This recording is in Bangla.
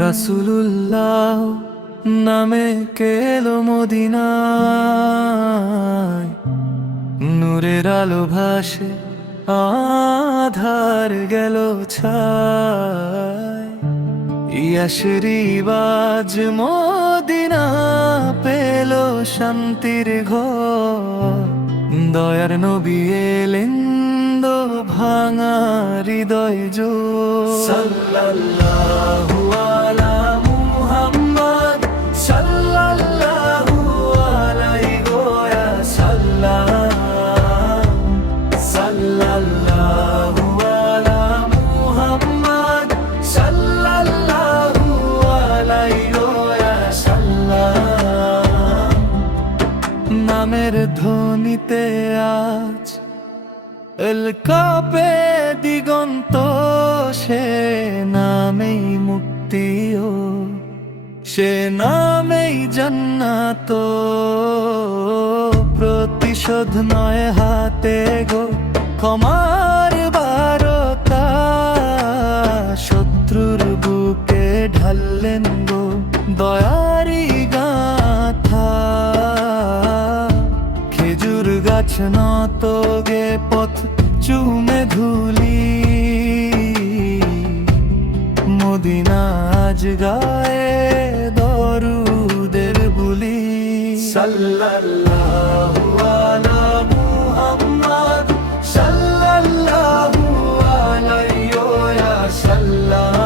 রাসূলুল্লাহ নামে কেলো মদিনায়, নূরের আলো ভাসে আধার গেল ছায়। ইয়াশরিবাজ মদিনা পেল শান্তির ঘর, দয়ার নবী এলেন দো ভাঙা হৃদয় জোর। সাল্লাল্লাহু আলা মুহাম্মদ, সাল্লাল্লাহু আলাইহি ওয়া সাল্লাম। সাল্লাল্লাহু আলা মুহাম্মদ, সাল্লাল্লাহু আলাইহি ওয়া সাল্লাম। নামের ধ্বনিতে আজ এল কাঁপে দিগন্ত, সে নামেই মুক্তিও, সে নামেই জান্নাত। প্রতিশোধ নয় হাতে গো ক্ষমার বারতা, শত্রুর বুকে ঢাললেন গো দয়ারি গাথা। খেজুর গাছ নত গে পথ চুমে ধুলি, মদিনা আজ গায়ে দরুদের বুলি। সাল্লাল্লাহু আলা মুহাম্মদ, সাল্লাল্লাহু আলাইহি ওয়া সাল্লাম।